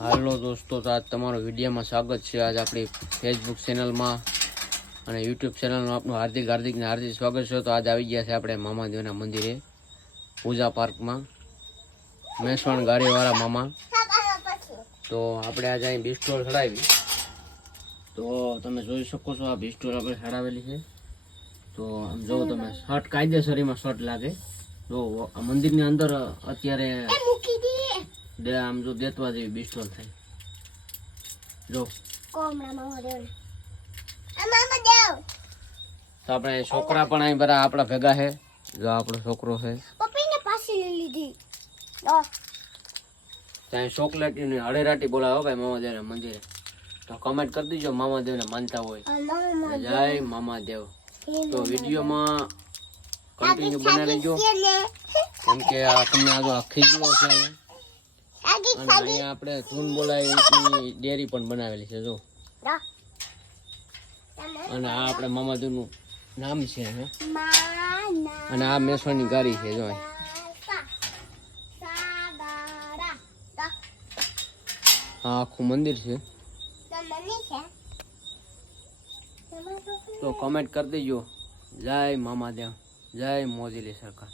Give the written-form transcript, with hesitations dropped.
હાલો દોસ્તો, તો આજ તમારો વિડીયોમાં સ્વાગત છે। આજ આપણી ફેસબુક ચેનલમાં અને યુટ્યુબ ચેનલમાં આપનું હાર્દિક સ્વાગત છે। તો આજ આવી ગયા છે આપણે મામાદેવના મંદિરે પૂજા પાર્કમાં, મેસણ ગાડીવાળા મામા। તો આપણે આજે અહીં બિસ્ટોલ ચડાવી, તો તમે જોઈ શકો છો આ બિસ્ટોલ આપણે ચડાવેલી છે। તો આમ જો તમે શર્ટ કાયદેસર એમાં શર્ટ લાગે। જો આ મંદિરની અંદર અત્યારે આમ જો દેતવા જેવી બિસ્ટોલ થાય। જો તો આપણે છોકરા પણ અહીં બધા આપણા ભેગા છે। જો આપણો છોકરો છે, ત્યાં ચોકલેટની હળેરાટી બોલાવો ભાઈ મામાદેવના મંદિરે। તો કમેન્ટ કરી દીજો મામાદેવને માનતા હોય, જય મામાદેવ। તો વિડીયોમાં કન્ટિન્યુ બને રહેજો, કેમ કે આ તમને આ ખીજવો છે અને અહીંયા આપણે ધૂન બોલાવી ડેરી પણ બનાવેલી છે જો। અને આ આપણે મામાદેવનું નામ છે અને આ મેસવાની ગાડી છે જો। આ આખું મંદિર છે। તો કમેન્ટ કરી દેજો, જય મામાદેવ, જય મોદીલી સરકાર।